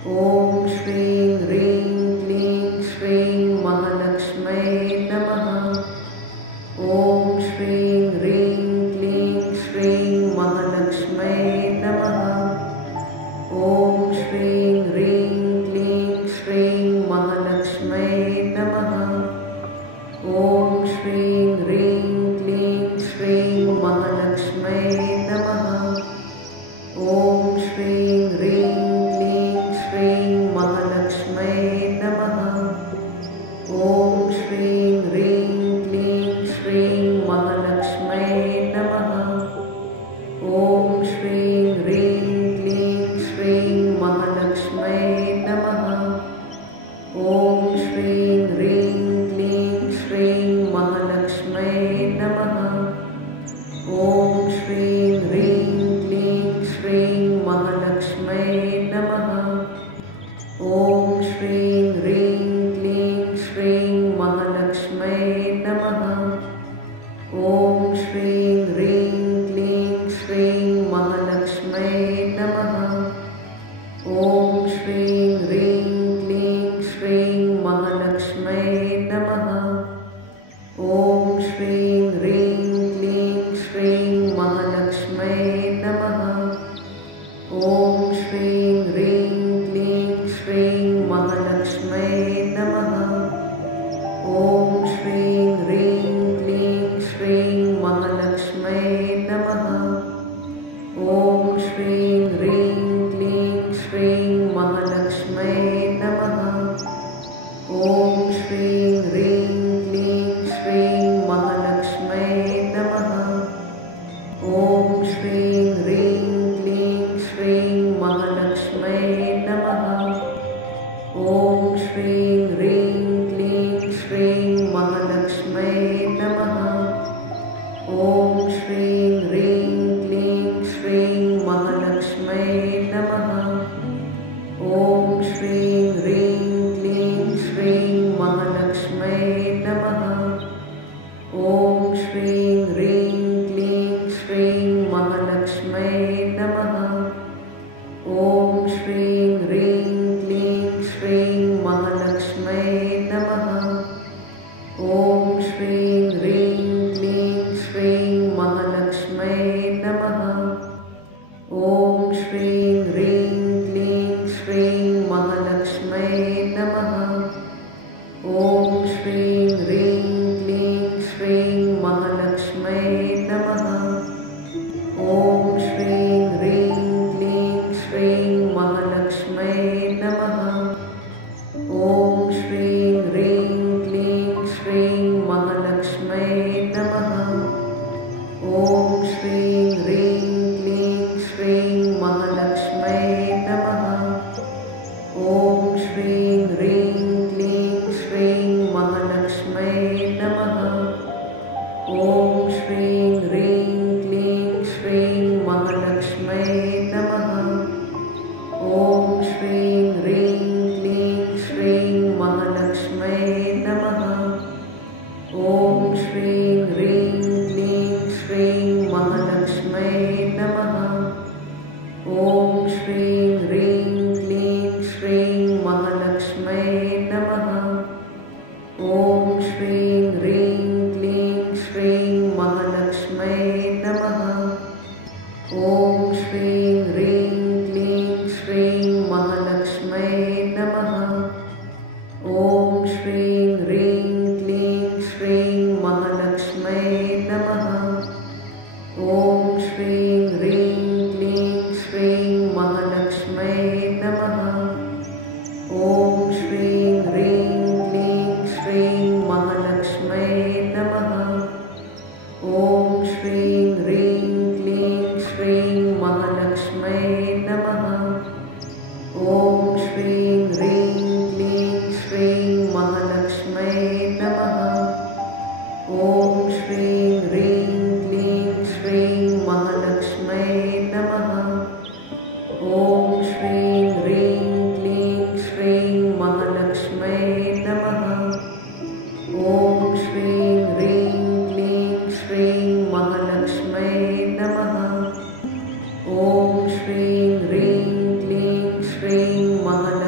ॐ श्रीं ह्रीं क्लीं श्रीं महालक्ष्म्यै नमः। ॐ श्रीं ह्रीं क्लीं श्रीं महालक्ष्म्यै नमः। ॐ श्रीं ह्रीं क्लीं श्रीं महालक्ष्म्यै नमः। ॐ श्रीं ह्रीं क्लीं श्रीं महालक्ष्म्यै नमः। ॐ श्रीं ह्रीं क्लीं श्रीं महालक्ष्म्यै नमः। ॐ श्रीं ह्रीं क्लीं श्रीं महालक्ष्म्यै नमः। ॐ श्रीं ह्रीं क्लीं श्रीं महालक्ष्म्यै नमः। ॐ श्रीं ह्रीं क्लीं श्रीं महालक्ष्म्यै नमः। ॐ श्रीं ह्रीं क्लीं श्रीं महालक्ष्म्यै नमः। ॐ श्रीं ह्रीं क्लीं श्रीं महालक्ष्म्यै नमः। ॐ श्रीं ह्रीं क्लीं श्रीं महालक्ष्म्यै नमः। ॐ श्रीं ह्रीं क्लीं श्रीं महालक्ष्म्यै नमः। ॐ श्रीं ह्रीं क्लीं श्रीं महालक्ष्म्यै नमः। ॐ श्रीं ह्रीं क्लीं श्रीं महालक्ष्म्यै नमः। ॐ श्रीं ह्रीं क्लीं श्रीं महालक्ष्म्यै नमः। ॐ श्रीं ह्रीं क्लीं श्रीं महालक्ष्म्यै नमः। ॐ श्रीं ह्रीं क्लीं श्रीं महालक्ष्म्यै नमः। ॐ श्रीं ह्रीं क्लीं श्रीं महालक्ष्म्यै नमः। ॐ श्रीं ह्रीं क्लीं श्रीं महालक्ष्म्यै नमः। ॐ श्रीं ह्रीं क्लीं श्रीं महालक्ष्म्यै नमः। ॐ श्रीं ह्रीं क्लीं श्रीं महालक्ष्म्यै नमः। ॐ श्रीं ह्रीं क्लीं श्रीं महालक्ष्म्यै नमः। ॐ श्रीं ह्रीं क्लीं श्रीं महालक्ष्म्यै नमः। ॐ श्रीं ह्रीं क्लीं श्रीं महालक्ष्म्यै नमः। ॐ श्रीं ह्रीं क्लीं श्रीं महालक्ष्म्यै नमः। ॐ श्रीं ह्रीं क्लीं श्रीं महालक्ष्म्यै नमः। ॐ श्रीं ह्रीं क्लीं श्रीं महालक्ष्म्यै नमः। ॐ श्रीं ह्रीं क्लीं श्रीं महालक्ष्म्यै नमः। ॐ श्रीं ह्रीं क्लीं श्रीं महालक्ष्म्यै नमः। ॐ श्रीं ह्रीं क्लीं श्रीं महालक्ष्म्यै नमः। ॐ श्रीं ह्रीं क्लीं श्रीं महालक्ष्म्यै नमः। ॐ श्रीं ह्रीं क्लीं श्रीं महालक्ष्म्यै नमः। ॐ श्रीं ह्रीं क्लीं श्रीं महालक्ष्म्यै नमः। ॐ श्रीं ह्रीं क्लीं श्रीं महालक्ष्म्यै नमः। ॐ श्रीं ह्रीं क्लीं श्रीं महालक्ष्म्यै नमः। ॐ श्रीं ह्रीं क्लीं श्रीं महालक्ष्म्यै नमः। ॐ श्रीं ह्रीं क्लीं श्रीं महालक्ष्म्यै नमः। ॐ श्रीं ह्रीं क्लीं श्रीं महालक्ष्म्यै नमः। ॐ श्रीं ह्रीं क्लीं श्रीं महालक्ष्म्यै नमः। ॐ श्रीं ह्रीं क्लीं श्रीं महालक्ष्म्यै नमः। ॐ श्रीं ह्रीं क्लीं श्रीं महालक्ष्म्यै नमः। ॐ श्रीं ह्रीं क्लीं श्रीं महालक्ष्म्यै नमः। ॐ श्रीं ह्रीं क्लीं श्रीं महालक्ष्म्यै नमः। ॐ श्रीं ह्रीं क्लीं श्रीं महालक्ष्म्यै नमः। ॐ श्रीं ह्रीं क्लीं श्रीं महालक्ष्म्यै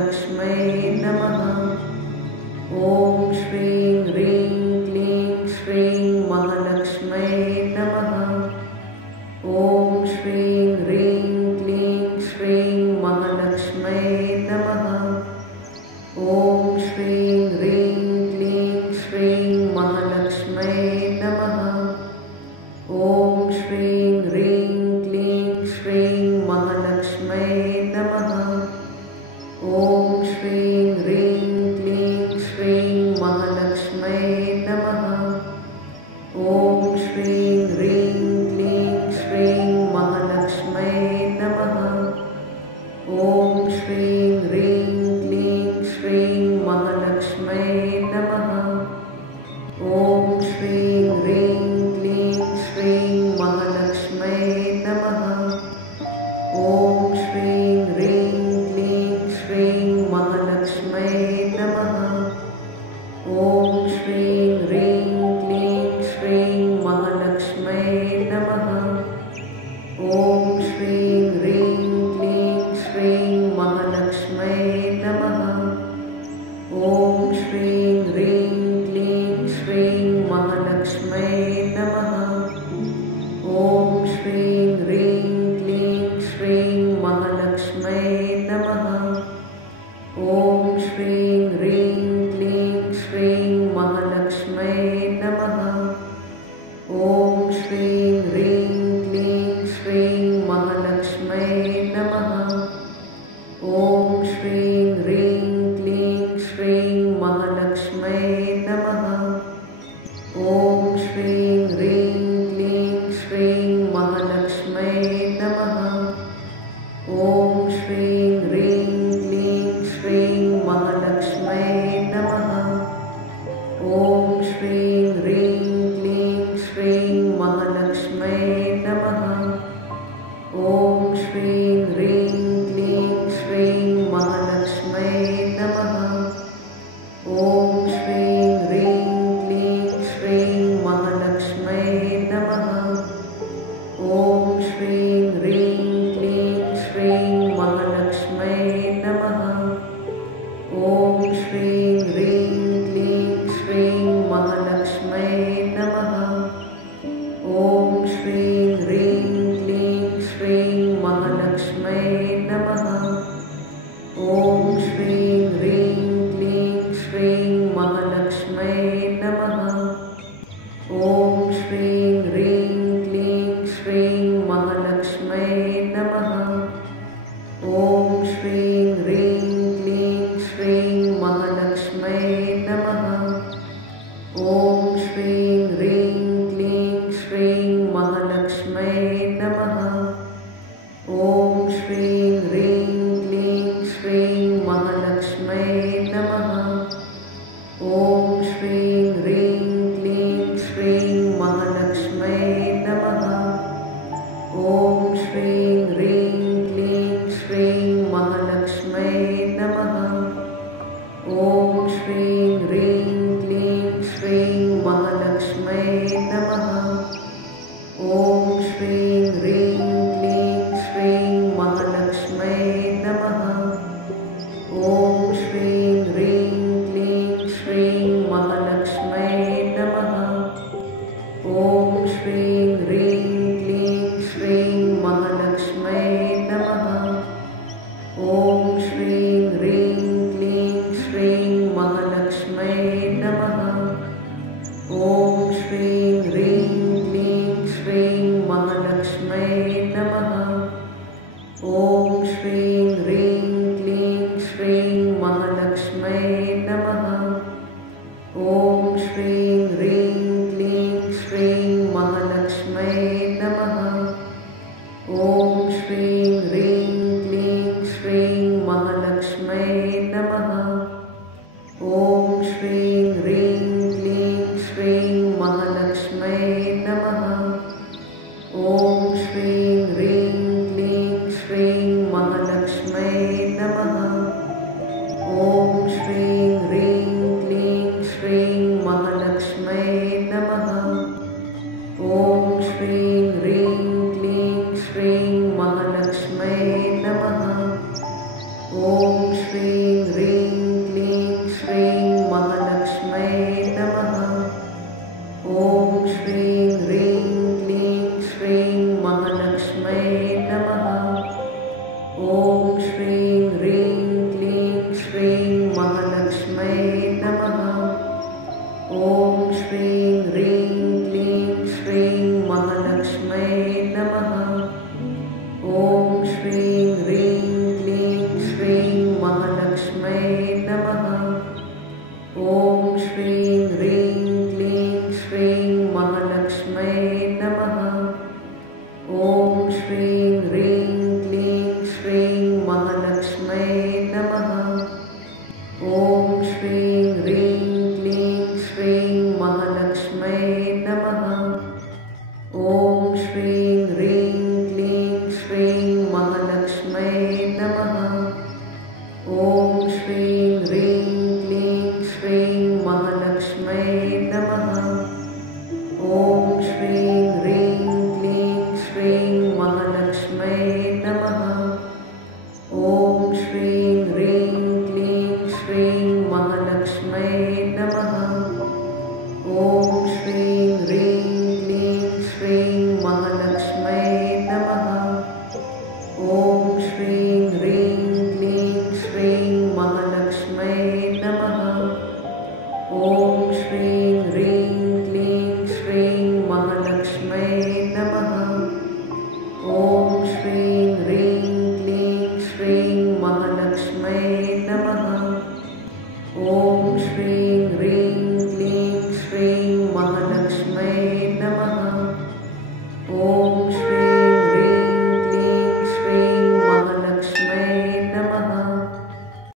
महालक्ष्म्यै नमः। ॐ श्रीं ह्रीं क्लीं श्रीं महालक्ष्म्यै नमः। ॐ श्रीं ह्रीं क्लीं श्रीं महालक्ष्म्यै नमः। ॐ श्रीं ह्रीं क्लीं श्रीं महालक्ष्म्यै नमः। ॐ श्रीं ह्रीं क्लीं श्रीं महालक्ष्म्यै नमः। ॐ श्रीं ह्रीं क्लीं श्रीं महालक्ष्म्यै नमः। ॐ श्रीं ह्रीं क्लीं श्रीं महालक्ष्म्यै नमः। ॐ श्रीं ह्रीं क्लीं श्रीं महालक्ष्म्यै नमः। ॐ श्रीं ह्रीं क्लीं श्रीं महालक्ष्म्यै नमः। ॐ श्रीं ह्रीं क्लीं श्रीं महालक्ष्म्यै नमः। ॐ श्रीं ह्रीं क्लीं श्रीं महालक्ष्म्यै नमः। ॐ श्रीं ह्रीं क्लीं श्रीं महालक्ष्म्यै नमः। ॐ श्रीं ह्रीं क्लीं श्रीं महालक्ष्म्यै नमः। ॐ श्रीं ह्रीं क्लीं श्रीं महालक्ष्म्यै नमः। ॐ श्रीं ह्रीं क्लीं श्रीं महालक्ष्म्यै नमः। ॐ श्रीं ह्रीं क्लीं श्रीं महालक्ष्म्यै नमः। ॐ श्रीं ह्रीं क्लीं श्रीं महालक्ष्म्यै नमः। ॐ श्रीं ह्रीं क्लीं श्रीं महालक्ष्म्यै नमः। ॐ श्रीं ह्रीं क्लीं श्रीं महालक्ष्म्यै नमः। ॐ श्रीं ह्रीं क्लीं श्रीं महालक्ष्म्यै नमः। ॐ श्रीं ह्रीं क्लीं श्रीं महालक्ष्म्यै नमः। ॐ श्रीं ह्रीं क्लीं श्रीं महालक्ष्म्यै नमः। ॐ श्रीं ह्रीं क्लीं श्रीं महालक्ष्म्यै नमः। ॐ श्रीं ह्रीं क्लीं श्रीं महालक्ष्म्यै नमः। ॐ श्रीं ह्रीं क्लीं श्रीं महालक्ष्म्यै नमः। ॐ श्रीं ह्रीं क्लीं श्रीं महालक्ष्म्यै नमः। ॐ श्रीं ह्रीं क्लीं श्रीं महालक्ष्म्यै नमः। ॐ श्रीं ह्रीं क्लीं श्रीं महालक्ष्म्यै नमः। ॐ श्रीं ह्रीं क्लीं श्रीं महालक्ष्म्यै नमः। ॐ श्रीं ह्रीं क्लीं श्रीं महालक्ष्म्यै नमः। ॐ श्रीं ह्रीं क्लीं श्रीं महालक्ष्म्यै नमः। ॐ श्रीं ह्रीं क्लीं श्रीं महालक्ष्म्यै नमः। ॐ श्रीं ह्रीं क्लीं श्रीं महालक्ष्म्यै नमः। ॐ श्रीं ह्रीं क्लीं श्रीं महालक्ष्म्यै नमः। ॐ श्रीं ह्रीं क्लीं श्रीं महालक्ष्म्यै नमः। ॐ श्रीं ह्रीं क्लीं श्रीं महालक्ष्म्यै नमः। ॐ श्रीं ह्रीं क्लीं श्रीं महालक्ष्म्यै नमः। ॐ श्रीं ह्रीं क्लीं श्रीं महालक्ष्म्यै नमः। ॐ श्रीं ह्रीं क्लीं श्रीं महालक्ष्म्यै नमः। ॐ श्रीं ह्रीं क्लीं श्रीं महालक्ष्म्यै नमः। ॐ श्रीं ह्रीं क्लीं श्रीं महालक्ष्म्यै नमः। ॐ श्रीं ह्रीं क्लीं श्रीं महालक्ष्म्यै नमः। ॐ श्रीं ह्रीं क्लीं श्रीं महालक्ष्म्यै नमः। ॐ श्रीं ह्रीं क्लीं श्रीं महालक्ष्म्यै नमः। ॐ श्रीं ह्रीं क्लीं श्रीं महालक्ष्म्यै नमः। ॐ ॐ श्रीं